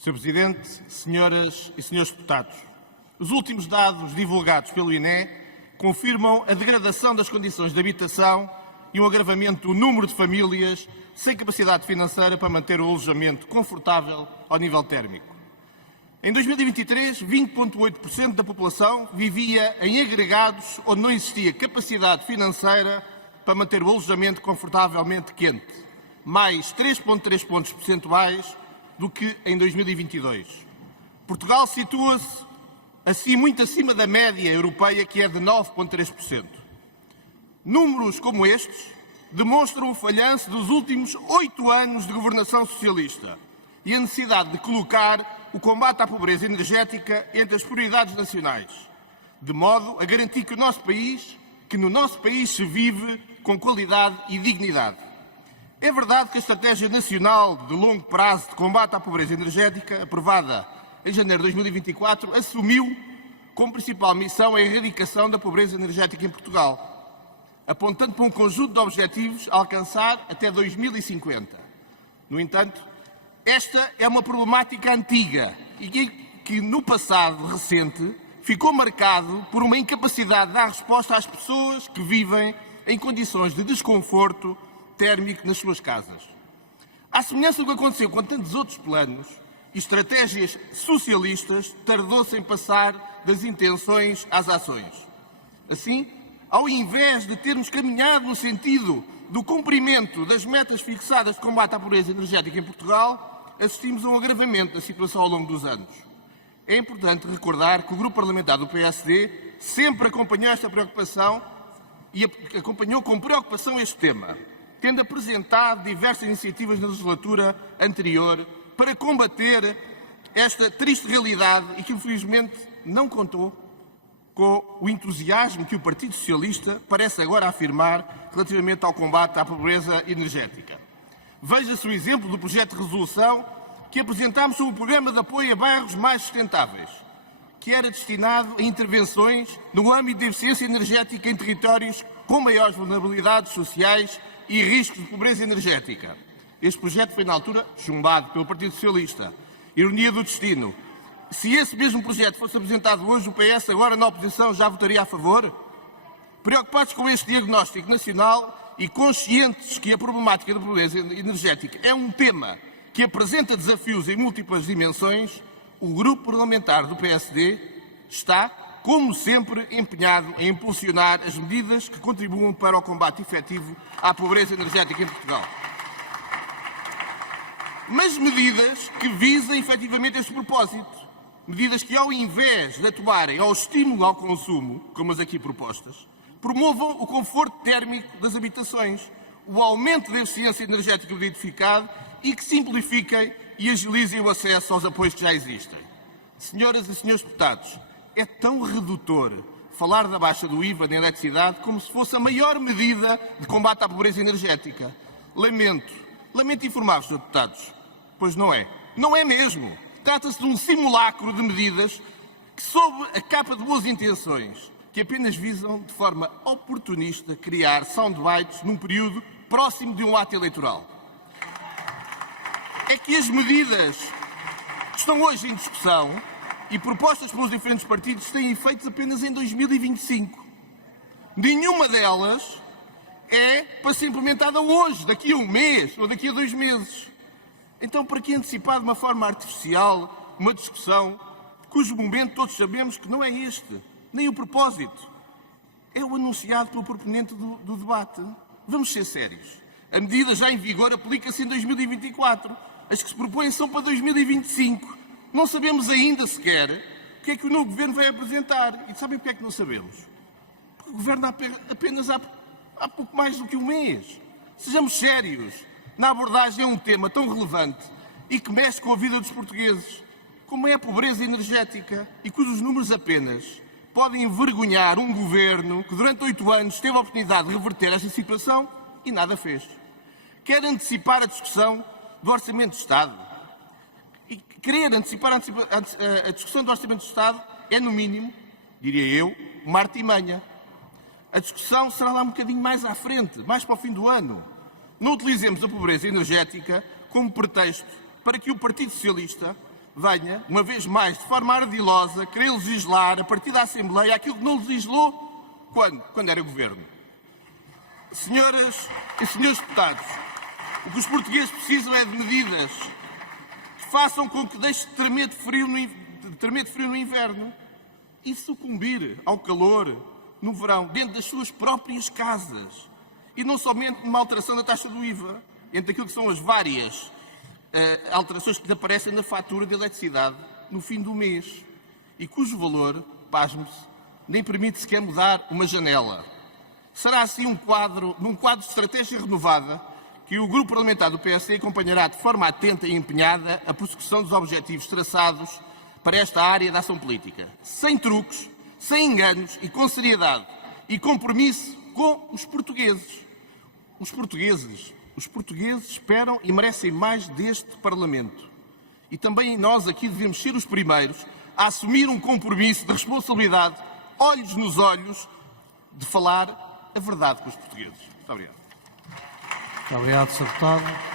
Sr. Presidente, senhoras e senhores deputados, os últimos dados divulgados pelo INE confirmam a degradação das condições de habitação e um agravamento do número de famílias sem capacidade financeira para manter o alojamento confortável ao nível térmico. Em 2023, 20,8% da população vivia em agregados onde não existia capacidade financeira para manter o alojamento confortavelmente quente, mais 3,3 pontos percentuais do que em 2022. Portugal situa-se assim muito acima da média europeia, que é de 9,3%. Números como estes demonstram o falhanço dos últimos 8 anos de governação socialista e a necessidade de colocar o combate à pobreza energética entre as prioridades nacionais, de modo a garantir que no nosso país se vive com qualidade e dignidade. É verdade que a Estratégia Nacional de Longo Prazo de Combate à Pobreza Energética, aprovada em janeiro de 2024, assumiu como principal missão a erradicação da pobreza energética em Portugal, apontando para um conjunto de objetivos a alcançar até 2050. No entanto, esta é uma problemática antiga e que no passado recente ficou marcado por uma incapacidade de dar resposta às pessoas que vivem em condições de desconforto térmico nas suas casas. À semelhança do que aconteceu com tantos outros planos e estratégias socialistas, tardou-se em passar das intenções às ações. Assim, ao invés de termos caminhado no sentido do cumprimento das metas fixadas de combate à pobreza energética em Portugal, assistimos a um agravamento da situação ao longo dos anos. É importante recordar que o Grupo Parlamentar do PSD sempre acompanhou esta preocupação e acompanhou com preocupação este tema, tendo apresentado diversas iniciativas na legislatura anterior para combater esta triste realidade e que, infelizmente, não contou com o entusiasmo que o Partido Socialista parece agora afirmar relativamente ao combate à pobreza energética. Veja-se o exemplo do projeto de resolução que apresentámos sobre o Programa de Apoio a Bairros Mais Sustentáveis, que era destinado a intervenções no âmbito da eficiência energética em territórios com maiores vulnerabilidades sociais e riscos de pobreza energética. Este projeto foi, na altura, chumbado pelo Partido Socialista. Ironia do destino. Se esse mesmo projeto fosse apresentado hoje, o PS, agora na oposição, já votaria a favor? Preocupados com este diagnóstico nacional e conscientes que a problemática da pobreza energética é um tema que apresenta desafios em múltiplas dimensões, o Grupo Parlamentar do PSD está, como sempre, empenhado em impulsionar as medidas que contribuam para o combate efetivo à pobreza energética em Portugal. Mas medidas que visem efetivamente este propósito. Medidas que, ao invés de atuarem ao estímulo ao consumo, como as aqui propostas, promovam o conforto térmico das habitações, o aumento da eficiência energética do edificado e que simplifiquem e agilizem o acesso aos apoios que já existem. Senhoras e senhores deputados, é tão redutor falar da baixa do IVA na eletricidade como se fosse a maior medida de combate à pobreza energética. Lamento informar-vos, senhores deputados, pois não é. Não é mesmo. Trata-se de um simulacro de medidas que, sob a capa de boas intenções, que apenas visam, de forma oportunista, criar soundbites num período próximo de um ato eleitoral. É que as medidas que estão hoje em discussão e propostas pelos diferentes partidos têm efeitos apenas em 2025. Nenhuma delas é para ser implementada hoje, daqui a um mês ou daqui a 2 meses. Então, para que antecipar de uma forma artificial uma discussão cujo momento todos sabemos que não é este, nem o propósito? É o anunciado pelo proponente do debate. Vamos ser sérios. A medida já em vigor aplica-se em 2024. As que se propõem são para 2025. Não sabemos ainda sequer o que é que o novo Governo vai apresentar. E sabem o que é que não sabemos? Porque o Governo apenas há pouco mais do que um mês. Sejamos sérios na abordagem a um tema tão relevante e que mexe com a vida dos portugueses, como é a pobreza energética e cujos números apenas podem envergonhar um Governo que durante 8 anos teve a oportunidade de reverter esta situação e nada fez. Quer antecipar a discussão do Orçamento de Estado. E querer antecipar a discussão do Orçamento de Estado é, no mínimo, diria eu, uma artimanha. A discussão será lá um bocadinho mais à frente, mais para o fim do ano. Não utilizemos a pobreza energética como pretexto para que o Partido Socialista venha, uma vez mais, de forma ardilosa, querer legislar a partir da Assembleia aquilo que não legislou quando era governo. Senhoras e senhores deputados, o que os portugueses precisam é de medidas que façam com que deixe de tremer de frio no inverno e sucumbir ao calor no verão, dentro das suas próprias casas. E não somente numa alteração da taxa do IVA, entre aquilo que são as várias alterações que lhe aparecem na fatura de eletricidade no fim do mês e cujo valor, pasme-se, nem permite sequer mudar uma janela. Será assim num quadro de estratégia renovada que o Grupo Parlamentar do PSD acompanhará de forma atenta e empenhada a prossecução dos objetivos traçados para esta área da ação política, sem truques, sem enganos e com seriedade e compromisso com os portugueses. Os portugueses esperam e merecem mais deste Parlamento. E também nós aqui devemos ser os primeiros a assumir um compromisso de responsabilidade, olhos nos olhos, de falar a verdade com os portugueses. Muito obrigado. Muito obrigado, Sr. Deputado.